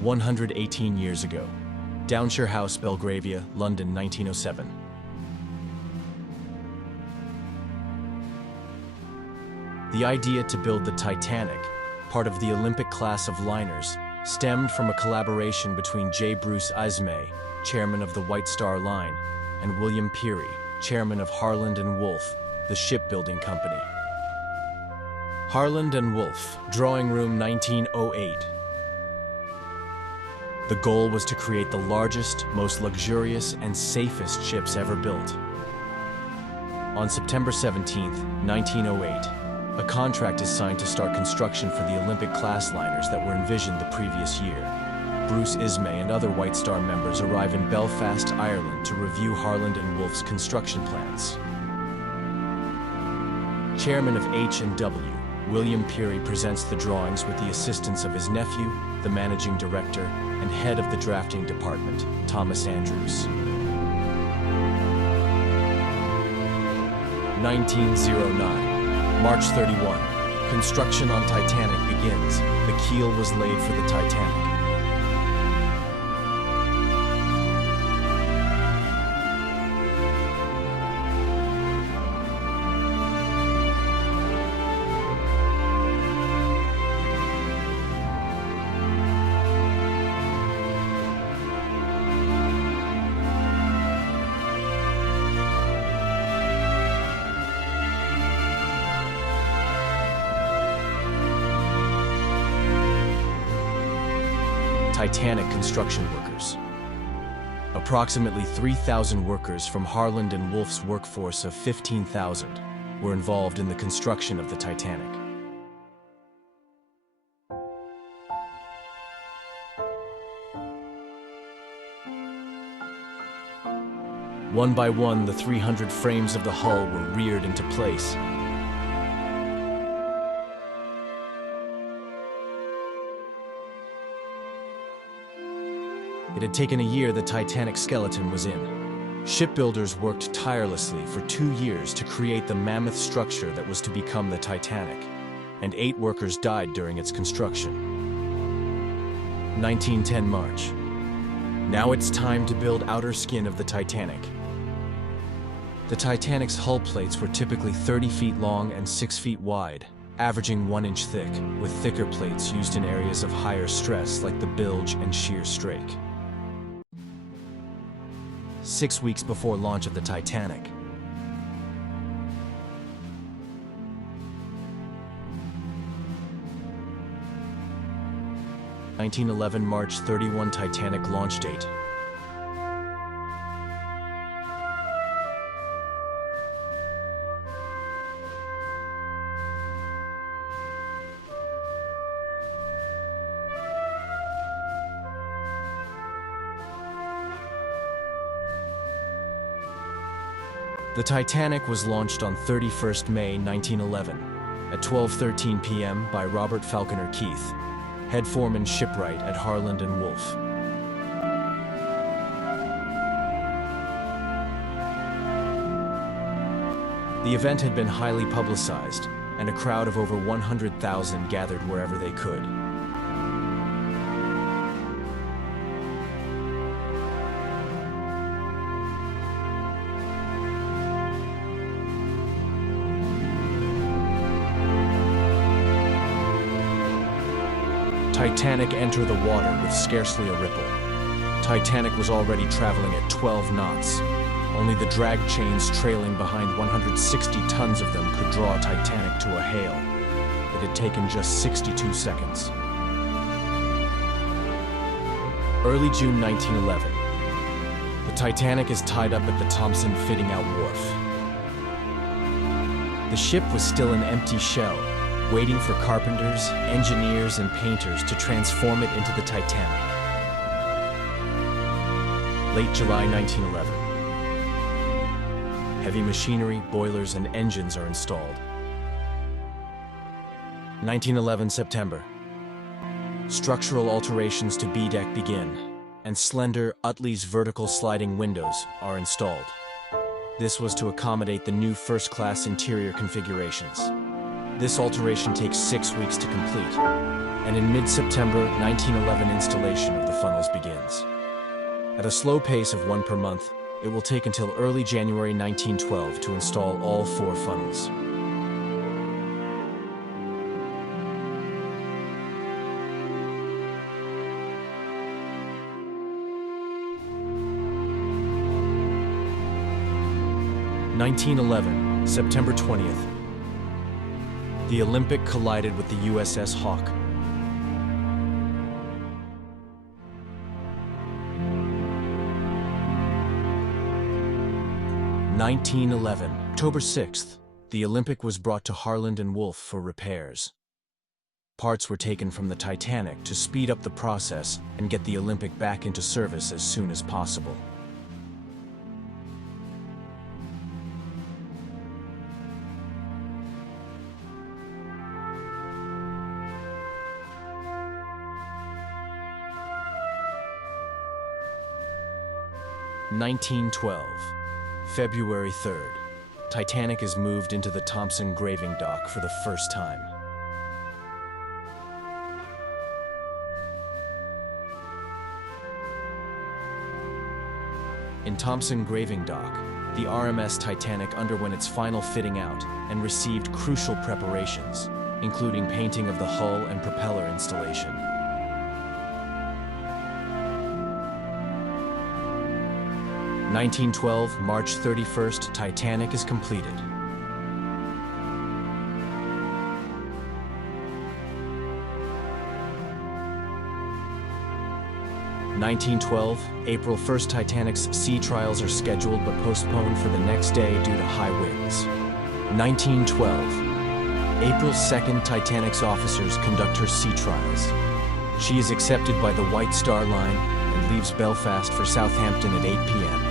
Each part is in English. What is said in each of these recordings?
118 years ago. Downshire House, Belgravia, London, 1907. The idea to build the Titanic, part of the Olympic class of liners, stemmed from a collaboration between J. Bruce Ismay, chairman of the White Star Line, and William Peary, chairman of Harland and Wolff, the shipbuilding company. Harland and Wolff, Drawing Room, 1908. The goal was to create the largest, most luxurious, and safest ships ever built. On September 17, 1908, a contract is signed to start construction for the Olympic-class liners that were envisioned the previous year. Bruce Ismay and other White Star members arrive in Belfast, Ireland to review Harland and Wolff's construction plans. Chairman of H&W, William Peary presents the drawings with the assistance of his nephew, the managing director, and head of the drafting department, Thomas Andrews. 1909, March 31, construction on Titanic begins. The keel was laid for the Titanic. Titanic construction workers. Approximately 3,000 workers from Harland and Wolff's workforce of 15,000 were involved in the construction of the Titanic. One by one, the 300 frames of the hull were reared into place. It had taken a year the Titanic's skeleton was in. Shipbuilders worked tirelessly for 2 years to create the mammoth structure that was to become the Titanic, and 8 workers died during its construction. 1910 March. Now it's time to build outer skin of the Titanic. The Titanic's hull plates were typically 30 feet long and 6 feet wide, averaging 1 inch thick, with thicker plates used in areas of higher stress like the bilge and sheer strake. 6 weeks before launch of the Titanic, March 31 Titanic launch date. The Titanic was launched on 31st May 1911 at 12:13 p.m. by Robert Falconer Keith, head foreman shipwright at Harland and Wolff. The event had been highly publicized, and a crowd of over 100,000 gathered wherever they could. Titanic entered the water with scarcely a ripple. Titanic was already traveling at 12 knots. Only the drag chains trailing behind 160 tons of them could draw Titanic to a hail. It had taken just 62 seconds. Early June 1911. The Titanic is tied up at the Thompson Fitting Out Wharf. The ship was still an empty shell, waiting for carpenters, engineers, and painters to transform it into the Titanic. Late July 1911. Heavy machinery, boilers, and engines are installed. 1911 September. Structural alterations to B-deck begin, and slender Utley's vertical sliding windows are installed. This was to accommodate the new first-class interior configurations. This alteration takes 6 weeks to complete, and in mid-September 1911 installation of the funnels begins. At a slow pace of 1 per month, it will take until early January 1912 to install all 4 funnels. (1911) September 20th. The Olympic collided with the USS Hawk. October 6th, the Olympic was brought to Harland and Wolff for repairs. Parts were taken from the Titanic to speed up the process and get the Olympic back into service as soon as possible. February 3rd. Titanic is moved into the Thompson graving dock for the first time. In Thompson graving dock, the RMS Titanic underwent its final fitting out and received crucial preparations, including painting of the hull and propeller installation. March 31st, Titanic is completed. April 1st, Titanic's sea trials are scheduled but postponed for the next day due to high winds. April 2nd, Titanic's officers conduct her sea trials. She is accepted by the White Star Line and leaves Belfast for Southampton at 8 p.m.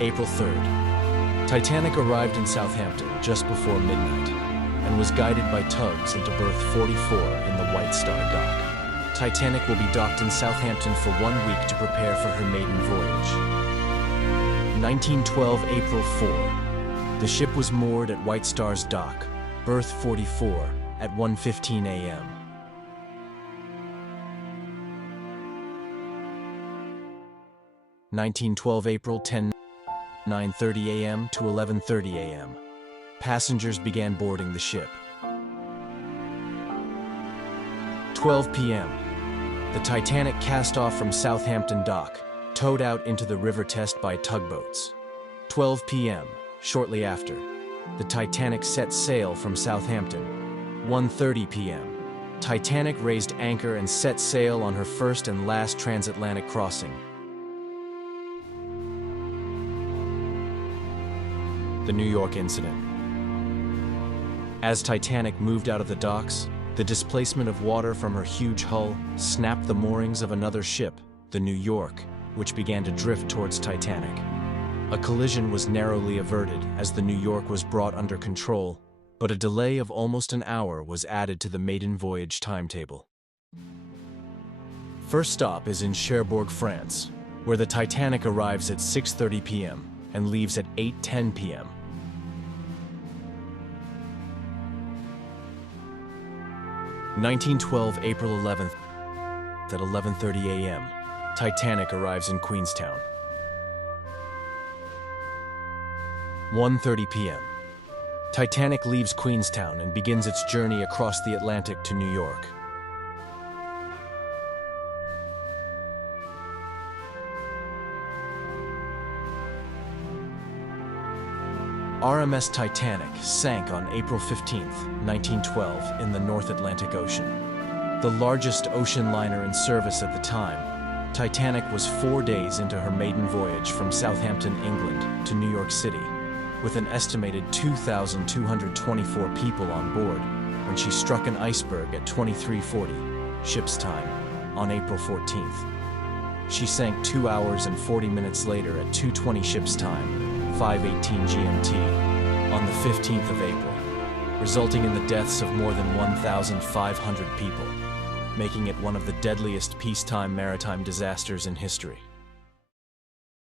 April 3rd. Titanic arrived in Southampton just before midnight and was guided by tugs into berth 44 in the White Star dock. Titanic will be docked in Southampton for 1 week to prepare for her maiden voyage. April 4. The ship was moored at White Star's dock, berth 44, at 1:15 a.m. April 10, 9:30 a.m. to 11:30 a.m. Passengers began boarding the ship. 12 p.m. The Titanic cast off from Southampton dock, towed out into the river Test by tugboats. 12 p.m. Shortly after, the Titanic set sail from Southampton. 1:30 p.m. Titanic raised anchor and set sail on her first and last transatlantic crossing. The New York incident. As Titanic moved out of the docks, the displacement of water from her huge hull snapped the moorings of another ship, the New York, which began to drift towards Titanic. A collision was narrowly averted as the New York was brought under control, but a delay of almost an hour was added to the maiden voyage timetable. First stop is in Cherbourg, France, where the Titanic arrives at 6:30 p.m. and leaves at 8:10 p.m. April 11th at 11:30 a.m. Titanic arrives in Queenstown. 1:30 p.m. Titanic leaves Queenstown and begins its journey across the Atlantic to New York. RMS Titanic sank on April 15, 1912, in the North Atlantic Ocean. The largest ocean liner in service at the time, Titanic was 4 days into her maiden voyage from Southampton, England, to New York City, with an estimated 2,224 people on board when she struck an iceberg at 23:40 ship's time on April 14th. She sank 2 hours and 40 minutes later at 2:20 ship's time, 5:18 GMT, on the 15th of April, resulting in the deaths of more than 1,500 people. making it one of the deadliest peacetime maritime disasters in history.